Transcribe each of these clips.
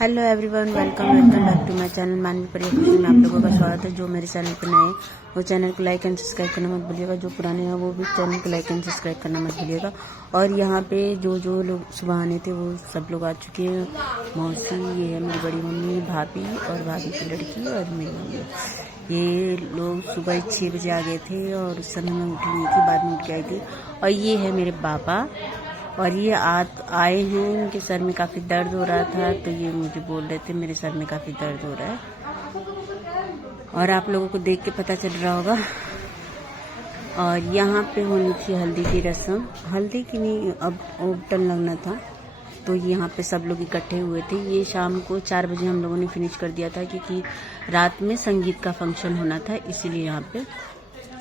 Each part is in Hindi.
Hello everyone, welcome back to my channel Manvi Pariya खुशी में आप लोगों का स्वागत है। जो मेरे चैनल पर नए वो चैनल को लाइक एंड सब्सक्राइब करना मत भूलिएगा। जो पुराने हैं वो भी चैनल को लाइक एंड सब्सक्राइब करना मत भूलिएगा। और यहाँ पे जो लोग सुबह आने थे वो सब लोग आ चुके हैं। मौसी, ये है मेरी बड़ी मम्मी, भाभी और भाभी की लड़की और मेरी मम्मी। ये लोग सुबह 6 बजे आ गए थे और उस समय मैं उठी नहीं थी, बाद में उठ के आई थी। और ये है मेरे पापा और ये आए हैं। इनके सर में काफ़ी दर्द हो रहा था तो ये मुझे बोल रहे थे मेरे सर में काफ़ी दर्द हो रहा है और आप लोगों को देख के पता चल रहा होगा। और यहाँ पे होनी थी हल्दी की रस्म, हल्दी की नहीं, अब ओपटन लगना था। तो यहाँ पे सब लोग इकट्ठे हुए थे। ये शाम को 4 बजे हम लोगों ने फिनिश कर दिया था क्योंकि रात में संगीत का फंक्शन होना था, इसीलिए यहाँ पे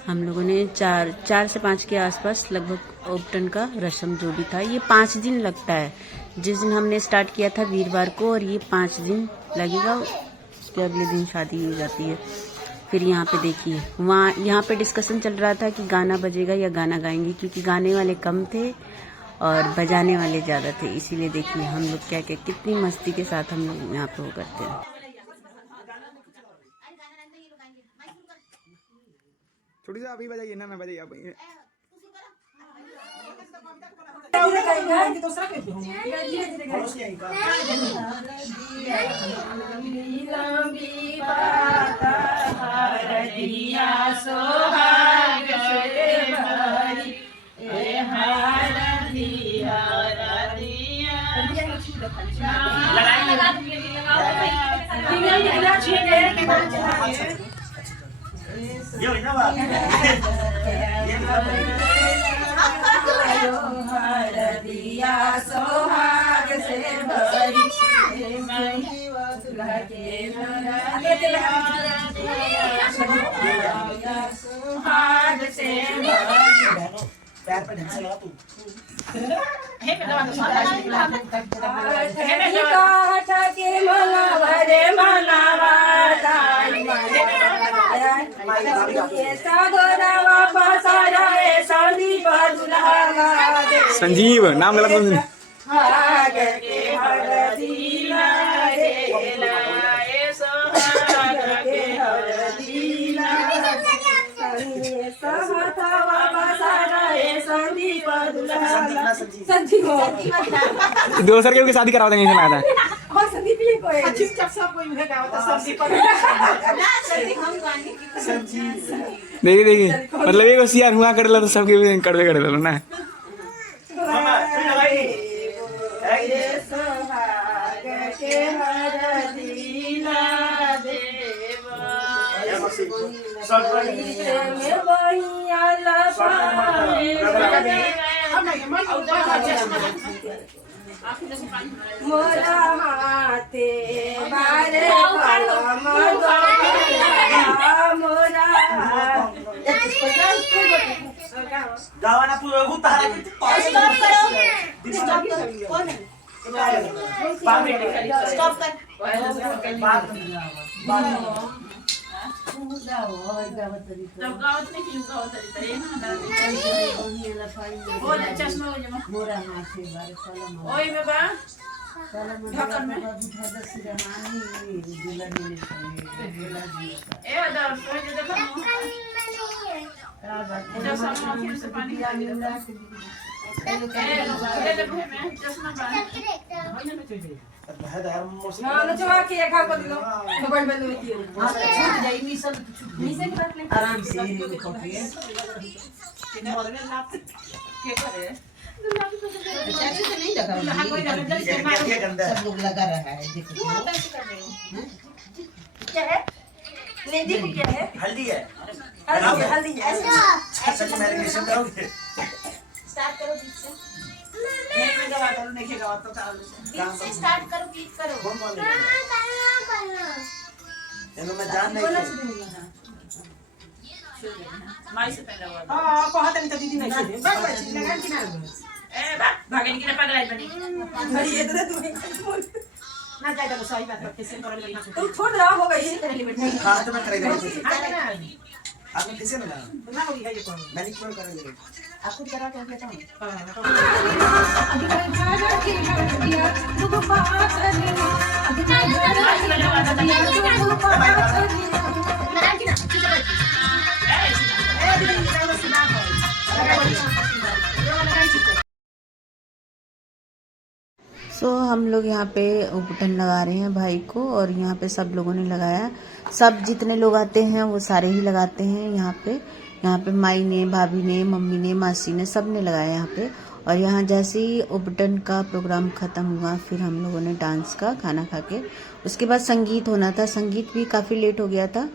हम लोगों ने 4 से 5 के आसपास लगभग ओपटन का रस्म जो भी था। ये 5 दिन लगता है। जिस दिन हमने स्टार्ट किया था वीरवार को और ये 5 दिन लगेगा, उसके अगले दिन शादी हो जाती है। फिर यहाँ पे देखिए, यहाँ पे डिस्कशन चल रहा था कि गाना बजेगा या गाना गाएंगे, क्योंकि गाने वाले कम थे और बजाने वाले ज़्यादा थे। इसीलिए देखिए हम लोग क्या कितनी मस्ती के साथ हम लोग यहाँ पे वो करते हैं। छोटी सा अभी बजाइए ना बजाइए आप। सोहाग से भरी सोहाग से पैर पर ढंग से लगा तू के मनावरे मनावाता संजीव नाम गलत दो सर के शादी करवा देंगे था। देखिए देखिए, मतलब एक होशियार हुआ कर लो तो सबके कड़वे कर लो ना। मोरा हाथे बारे गावाना तू उतारा किती पास स्टॉप कर आराम से सब लोग लगा रहा है। क्या है? मेहंदी को क्या है? हल्दी है। हल्दी है। अच्छा मैरिनेशन करोगे? स्टार्ट करो बीच से। मैं गवा करूं, नहीं गवा तो बीच से स्टार्ट करो, बीच करो। कौन बोलेगा? ये मैं जान नहीं। माई से पहले हुआ। हां बहुत नहीं तो दीदी नहीं से बस लगा कि ना ए भागने की ना पगलाई बनी अरे ये तो तुम्हें ना जाएगा तो सही बात है। कैसे करने लगी तुम छोड़ रहा हो गई पहले बैठने। हां तो मैं करेगा आपने किसे मिला ना होगी है ये कौन मैंने क्यों करेंगे आपको करा क्या कहता हूं हां सो हम लोग यहाँ पे उपटन लगा रहे हैं भाई को, और यहाँ पे सब लोगों ने लगाया। सब जितने लोग आते हैं वो सारे ही लगाते हैं यहाँ पे माई ने, भाभी ने, मम्मी ने, मासी ने, सब ने लगाया यहाँ पे। और यहाँ जैसे ही उपटन का प्रोग्राम ख़त्म हुआ, फिर हम लोगों ने डांस का खाना खा के, उसके बाद संगीत होना था। संगीत भी काफ़ी लेट हो गया था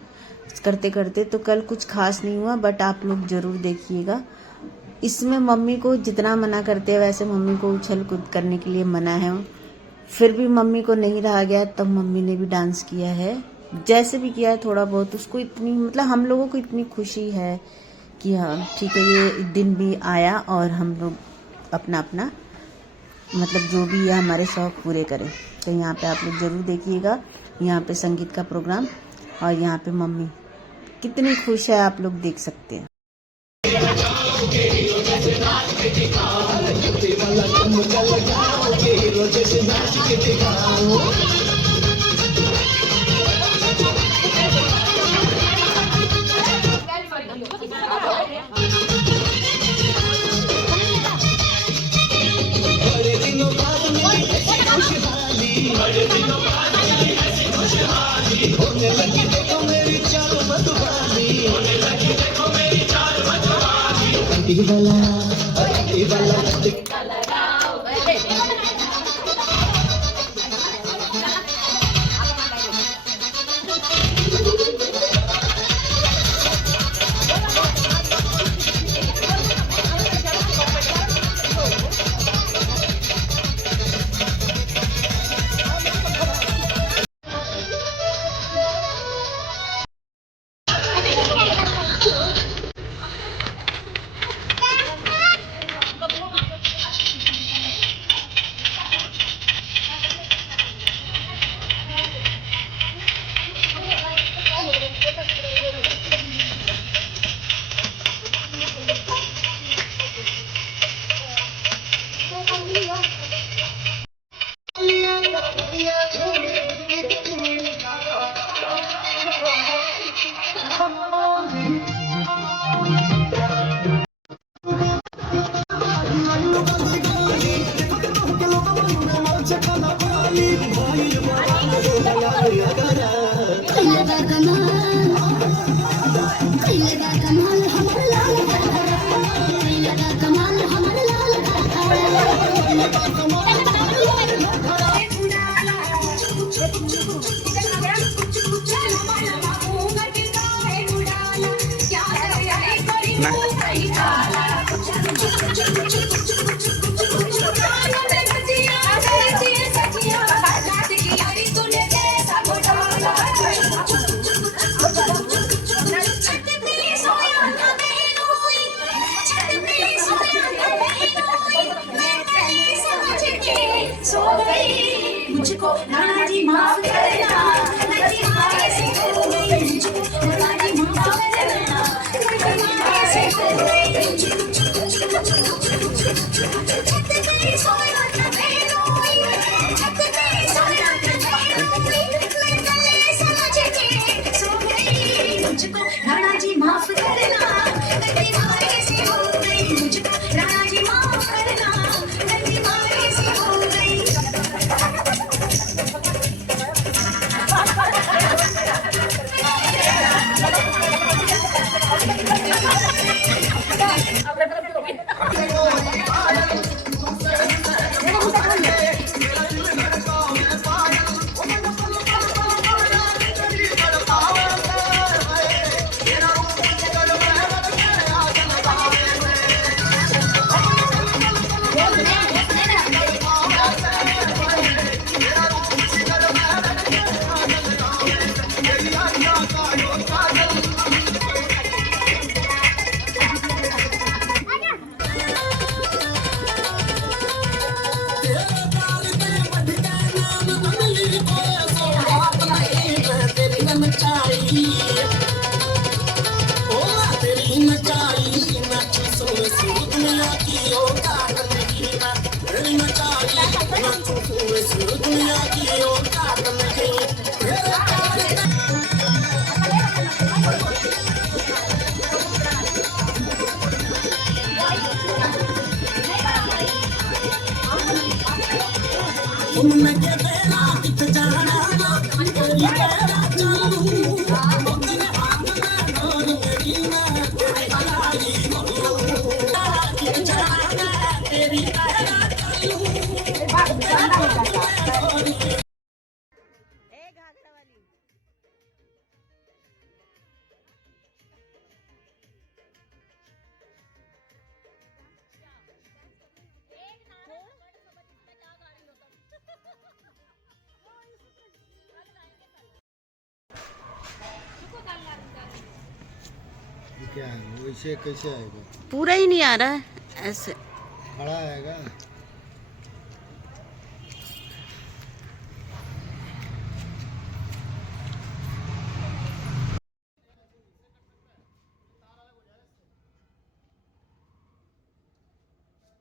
करते करते, तो कल कुछ खास नहीं हुआ, बट आप लोग ज़रूर देखिएगा। इसमें मम्मी को जितना मना करते हैं, वैसे मम्मी को उछल कूद करने के लिए मना है, फिर भी मम्मी को नहीं रहा गया, तब मम्मी ने भी डांस किया है। जैसे भी किया है थोड़ा बहुत, उसको इतनी मतलब हम लोगों को इतनी खुशी है कि हाँ ठीक है, ये दिन भी आया और हम लोग अपना अपना मतलब जो भी है हमारे शौक पूरे करें। तो यहाँ पे आप लोग ज़रूर देखिएगा, यहाँ पे संगीत का प्रोग्राम, और यहाँ पे मम्मी कितनी खुश है आप लोग देख सकते हैं। मुझको राणा जी माफ करना, कैसे हो गई मुझको राणा जी माफ करना, कैसे हो गई मुझको राणा जी माफ करना, कैसे हो गई मुझको राणा जी माफ करना, कैसे हो गई। अब क्या है वैसे कैसे आएगा? पूरा ही नहीं आ रहा है ऐसे। खड़ा आएगा।